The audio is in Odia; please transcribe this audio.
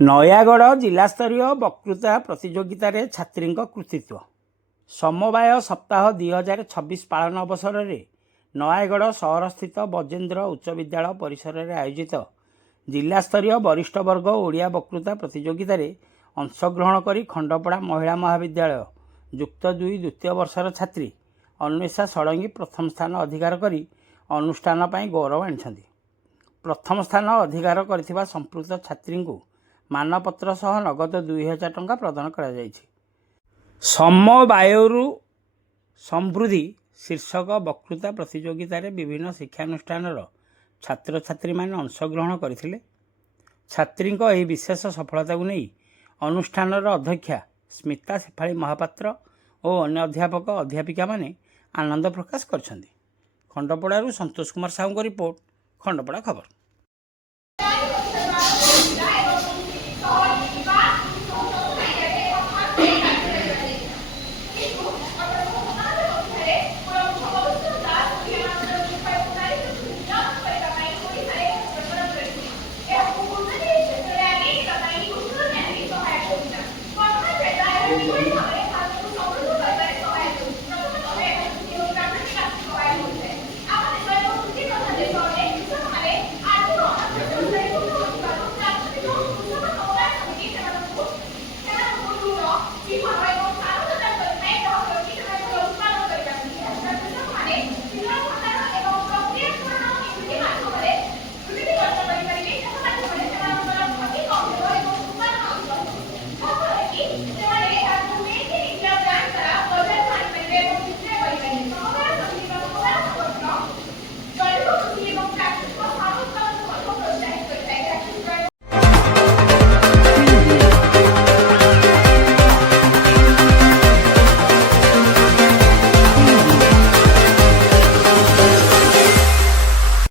ନୟାଗଡ଼ ଜିଲ୍ଲାସ୍ତରୀୟ ବକ୍ତୃତା ପ୍ରତିଯୋଗିତାରେ ଛାତ୍ରୀଙ୍କ କୃତିତ୍ୱ। ସମବାୟ ସପ୍ତାହ 2026 ପାଳନ ଅବସରରେ ନୟାଗଡ଼ ସହରସ୍ଥିତ ବଜେନ୍ଦ୍ର ଉଚ୍ଚ ବିଦ୍ୟାଳୟ ପରିସରରେ ଆୟୋଜିତ ଜିଲ୍ଲାସ୍ତରୀୟ ବରିଷ୍ଠ ବର୍ଗ ଓଡ଼ିଆ ବକ୍ତୃତା ପ୍ରତିଯୋଗିତାରେ ଅଂଶଗ୍ରହଣ କରି ଖଣ୍ଡପଡ଼ା ମହିଳା ମହାବିଦ୍ୟାଳୟ ଯୁକ୍ତ 2 ଦ୍ୱିତୀୟ ବର୍ଷର ଛାତ୍ରୀ ଅନ୍ୱେଷା ଷଡ଼ଙ୍ଗୀ ପ୍ରଥମ ସ୍ଥାନ ଅଧିକାର କରି ଅନୁଷ୍ଠାନ ପାଇଁ ଗୌରବ ଆଣିଛନ୍ତି। ପ୍ରଥମ ସ୍ଥାନ ଅଧିକାର କରିଥିବା ସମ୍ପୃକ୍ତ ଛାତ୍ରୀଙ୍କୁ ମାନପତ୍ର ସହ ନଗଦ 2000 ଟଙ୍କା ପ୍ରଦାନ କରାଯାଇଛି। ସମବାୟରୁ ସମୃଦ୍ଧି ଶୀର୍ଷକ ବକ୍ତୃତା ପ୍ରତିଯୋଗିତାରେ ବିଭିନ୍ନ ଶିକ୍ଷାନୁଷ୍ଠାନର ଛାତ୍ରଛାତ୍ରୀମାନେ ଅଂଶଗ୍ରହଣ କରିଥିଲେ। ଛାତ୍ରୀଙ୍କ ଏହି ବିଶେଷ ସଫଳତାକୁ ନେଇ ଅନୁଷ୍ଠାନର ଅଧ୍ୟକ୍ଷା ସ୍ମିତା ଶେଫାଳୀ ମହାପାତ୍ର ଓ ଅନ୍ୟ ଅଧ୍ୟାପକ ଅଧ୍ୟାପିକାମାନେ ଆନନ୍ଦ ପ୍ରକାଶ କରିଛନ୍ତି। ଖଣ୍ଡପଡ଼ାରୁ ସନ୍ତୋଷ କୁମାର ସାହୁଙ୍କ ରିପୋର୍ଟ, ଖଣ୍ଡପଡ଼ା ଖବର।